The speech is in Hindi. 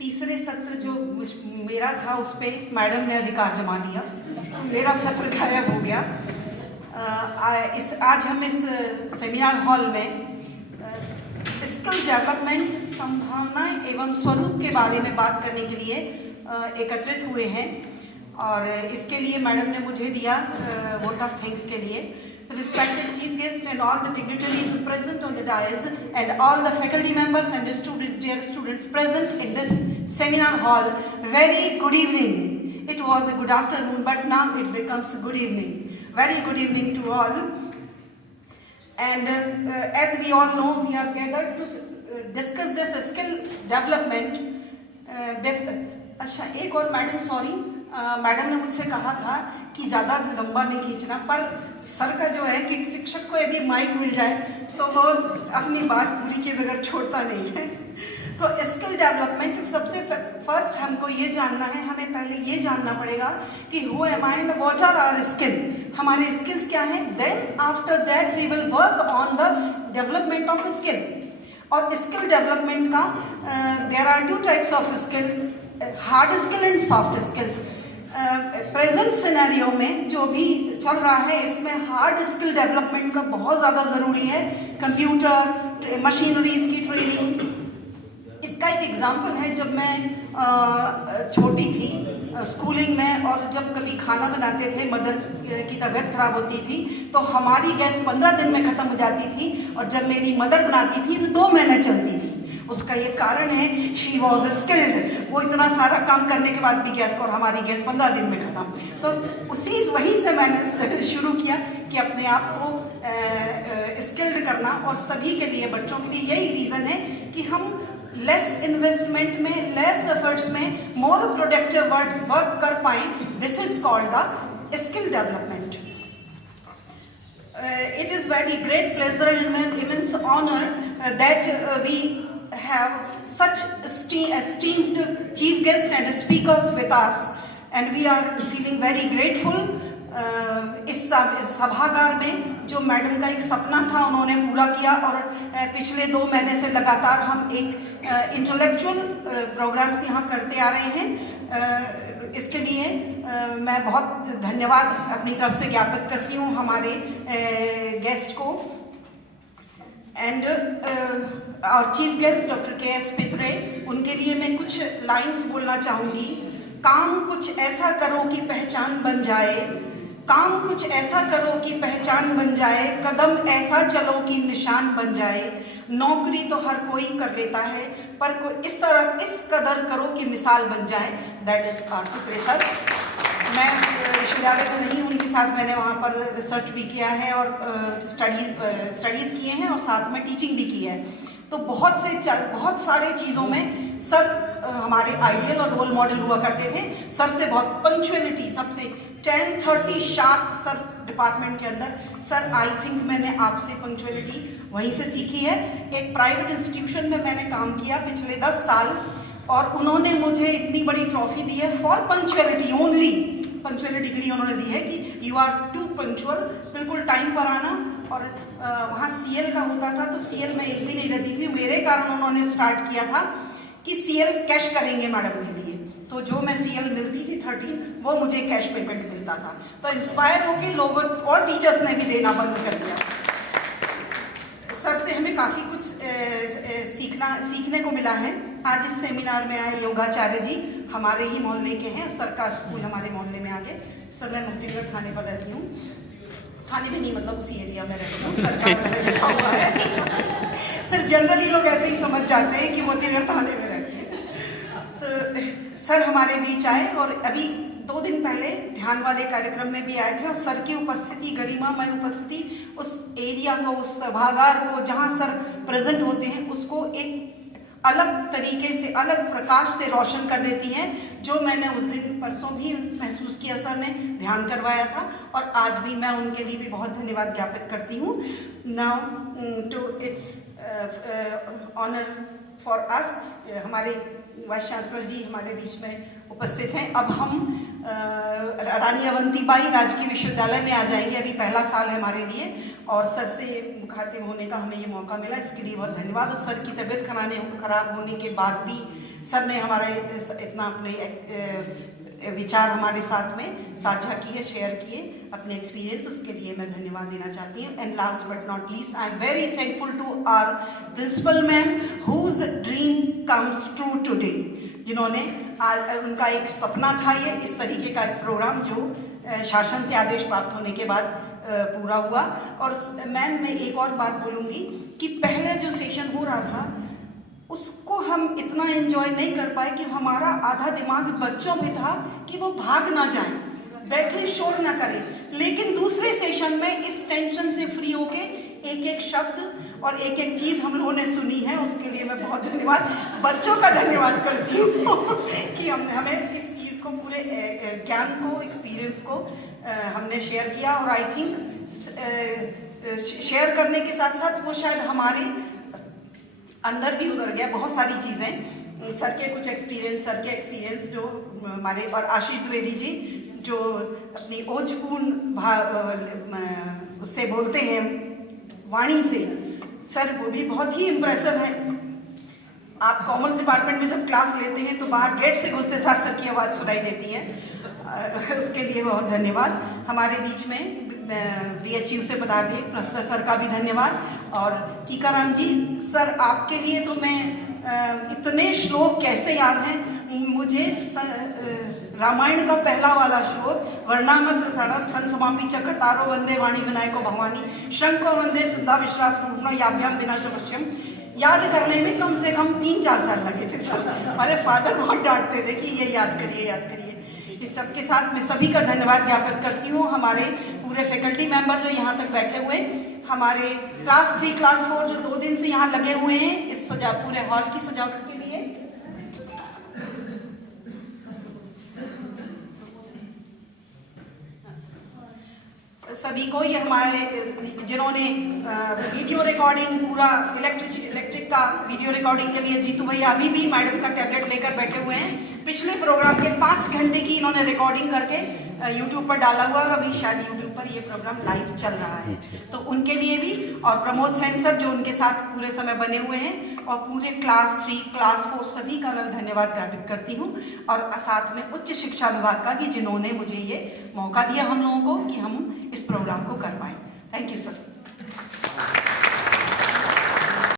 तीसरे सत्र जो मेरा था उस पर मैडम ने अधिकार जमा लिया, मेरा सत्र गायब हो गया। आज हम इस सेमिनार हॉल में स्किल डेवलपमेंट, संभावनाएं एवं स्वरूप के बारे में बात करने के लिए एकत्रित हुए हैं और इसके लिए मैडम ने मुझे दिया वोट ऑफ थैंक्स के लिए। Respected chief guest and all the dignitaries present on the dais and all the faculty members and the students, dear students present in this seminar hall, very good evening. It was a good afternoon, but now it becomes a good evening. Very good evening to all. And as we all know, we are gathered to discuss this skill development. अच्छा, एक और मैडम, सॉरी, मैडम ने मुझसे कहा था कि ज़्यादा लंबा नहीं खींचना, पर सर का जो है कि शिक्षक को यदि माइक मिल जाए तो वो अपनी बात पूरी के बगैर छोड़ता नहीं है। तो स्किल डेवलपमेंट, सबसे फर्स्ट हमको ये जानना है, हमें पहले ये जानना पड़ेगा कि who am I and what are our skill, हमारे स्किल्स क्या हैं। Then after that we will work on the development of skill. और स्किल डेवलपमेंट का there are 2 types of skill, hard skill and soft skills. Present scenario में जो भी चल रहा है इसमें हार्ड स्किल डेवलपमेंट का बहुत ज़्यादा ज़रूरी है। कंप्यूटर, मशीनरीज की ट्रेनिंग, इसका एक एग्जांपल है। जब मैं छोटी थी स्कूलिंग में और जब कभी खाना बनाते थे, मदर की तबीयत खराब होती थी तो हमारी गैस 15 दिन में ख़त्म हो जाती थी और जब मेरी मदर बनाती थी तो 2 महीने चलती थी। उसका ये कारण है, शी वॉज स्किल्ड, वो इतना सारा काम करने के बाद भी गैस को, और हमारी गैस 15 दिन में ख़त्म। तो वहीं से मैंने शुरू किया कि अपने आप को स्किल्ड करना। और सभी के लिए, बच्चों के लिए यही रीज़न है कि हम लेस इन्वेस्टमेंट में, लेस एफर्ट्स में मोर प्रोडक्टिव वर्क कर पाएँ। This is called the skill development. It is very great pleasure and immense honor that we have such esteemed chief guests and speakers with us, and we are feeling very grateful. इस सभागार में जो मैडम का एक सपना था उन्होंने पूरा किया और पिछले 2 महीने से लगातार हम एक इंटेलेक्चुअल प्रोग्राम्स यहाँ करते आ रहे हैं। इसके लिए मैं बहुत धन्यवाद अपनी तरफ से ज्ञापित करती हूँ हमारे गेस्ट को। एंड और चीफ गेस्ट डॉक्टर के.एस. पित्रे, उनके लिए मैं कुछ लाइंस बोलना चाहूँगी। काम कुछ ऐसा करो कि पहचान बन जाए, काम कुछ ऐसा करो कि पहचान बन जाए, कदम ऐसा चलो कि निशान बन जाए। नौकरी तो हर कोई कर लेता है पर कोई इस कदर करो कि मिसाल बन जाए। That is Kartik sir. मैं विश्वविद्यालय में नहीं, उनके साथ मैंने वहाँ पर रिसर्च भी किया है और स्टडीज़ किए हैं और साथ में टीचिंग भी की है। तो बहुत सारे चीज़ों में सर हमारे आइडियल और रोल मॉडल हुआ करते थे। सर से बहुत पंक्चुअलिटी, सबसे 10:30 शार्प सर डिपार्टमेंट के अंदर। सर आई थिंक मैंने आपसे पंक्चुअलिटी वहीं से सीखी है। एक प्राइवेट इंस्टीट्यूशन में मैंने काम किया पिछले 10 साल और उन्होंने मुझे इतनी बड़ी ट्रॉफी दी है फॉर पंक्चुअलिटी ओनली। पंक्चुअलिटी के लिए उन्होंने दी है कि यू आर टू पंक्चुअल, बिल्कुल टाइम पर आना। और वहाँ सीएल का होता था तो सीएल में एक भी नहीं रहती थी। मेरे कारण उन्होंने स्टार्ट किया था कि सीएल कैश करेंगे मैडम के लिए, तो जो मैं सीएल मिलती थी 13 वो मुझे कैश पेमेंट मिलता था। तो इंस्पायर होकर लोगों और टीचर्स ने भी देना बंद कर दिया। सर से हमें काफ़ी कुछ सीखने को मिला है। आज इस सेमिनार में आए योगाचार्य जी हमारे ही मोहल्ले के हैं, सर का स्कूल हमारे मोहल्ले में आगे। सर मैं मुक्तिनगर थाने पर रहती हूँ, थाने में नहीं मतलब उसी एरिया में रहती हूँ, सरकार मैंने लिखा हुआ है। सर जनरली लोग ऐसे ही समझ जाते हैं कि मोतीनगर थाने में रहते हैं। तो सर हमारे बीच आए और अभी 2 दिन पहले ध्यान वाले कार्यक्रम में भी आए थे और सर की उपस्थिति, गरिमामय उपस्थिति, उस एरिया को, उस सभागार को जहाँ सर प्रेजेंट होते हैं उसको एक अलग तरीके से, अलग प्रकाश से रोशन कर देती है, जो मैंने उस दिन परसों भी महसूस किया। सर ने ध्यान करवाया था और आज भी मैं उनके लिए भी बहुत धन्यवाद ज्ञापित करती हूँ। Now to it's honour for us, हमारे वाइस चांसलर जी हमारे बीच में उपस्थित हैं। अब हम रानी अवंतीबाई राजकीय विश्वविद्यालय में आ जाएंगे। अभी पहला साल है हमारे लिए और सर से मुखातिब होने का हमें ये मौका मिला, इसके लिए बहुत धन्यवाद। और सर की तबीयत खराब होने के बाद भी सर ने हमारा इतना अपने विचार हमारे साथ में साझा किए, शेयर किए अपने एक्सपीरियंस, उसके लिए मैं धन्यवाद देना चाहती हूँ। And last but not least, I am very thankful to our principal ma'am whose dream comes true today, जिन्होंने आज उनका एक सपना था ये इस तरीके का एक प्रोग्राम जो शासन से आदेश प्राप्त होने के बाद पूरा हुआ। और मैम मैं एक और बात बोलूँगी कि पहले जो सेशन हो रहा था उसको हम इतना एंजॉय नहीं कर पाए कि हमारा आधा दिमाग बच्चों में था कि वो भाग ना जाएं, बैठे शोर ना करें। लेकिन दूसरे सेशन में इस टेंशन से फ्री होके एक एक शब्द और एक एक चीज़ हम लोगों ने सुनी है, उसके लिए मैं बहुत धन्यवाद बच्चों का धन्यवाद करती हूँ कि हमें इस चीज़ को पूरे ज्ञान को, एक्सपीरियंस को हमने शेयर किया। और आई थिंक शेयर करने के साथ साथ वो शायद हमारे अंदर भी उतर गया बहुत सारी चीज़ें। सर के कुछ एक्सपीरियंस, सर के एक्सपीरियंस जो हमारे, और आशीष द्विवेदी जी जो अपनी ओजपूर्ण उससे बोलते हैं वाणी से, सर वो भी बहुत ही इम्प्रेसिव है। आप कॉमर्स डिपार्टमेंट में जब क्लास लेते हैं तो बाहर गेट से घुसते साथ सर की आवाज़ सुनाई देती है, उसके लिए बहुत धन्यवाद। हमारे बीच में BHU से पधारे प्रोफेसर सर का भी धन्यवाद। और टीकाराम जी सर, आपके लिए तो मैं इतने श्लोक कैसे याद हैं मुझे, रामायण का पहला वाला श्लोक, वर्णामत रसाणम छंद समापी चक्र तारो वंदे वाणी विनायको भवानी शंको वंदे सुधा विश्रा याभ्याम विनाशपश्यम, याद करने में कम से कम 3-4 साल लगे थे सर। हमारे फादर बहुत डांटते थे कि ये याद करिए, याद करिए। इस सबके साथ मैं सभी का धन्यवाद ज्ञापित करती हूँ। हमारे पूरे फैकल्टी मेंबर जो यहाँ तक बैठे हुए, हमारे क्लास 3, क्लास 4 जो 2 दिन से यहाँ लगे हुए हैं इस पूरे हॉल की सजावट के लिए, सभी को, ये हमारे जिन्होंने वीडियो रिकॉर्डिंग पूरा इलेक्ट्रिक का वीडियो रिकॉर्डिंग के लिए, जीतू भैया अभी भी मैडम का टैबलेट लेकर बैठे हुए हैं। पिछले प्रोग्राम के 5 घंटे की इन्होंने रिकॉर्डिंग करके यूट्यूब पर डाला हुआ, और अभी शायद यूट्यूब पर ये प्रोग्राम लाइव चल रहा है, तो उनके लिए भी। और प्रमोद सेन सर जो उनके साथ पूरे समय बने हुए हैं, और पूरे क्लास 3, क्लास 4 सभी का मैं धन्यवाद ज्ञापित करती हूँ। और साथ में उच्च शिक्षा विभाग का कि जिन्होंने मुझे ये मौका दिया हम लोगों को कि हम इस प्रोग्राम को कर पाएँ। Thank you sir.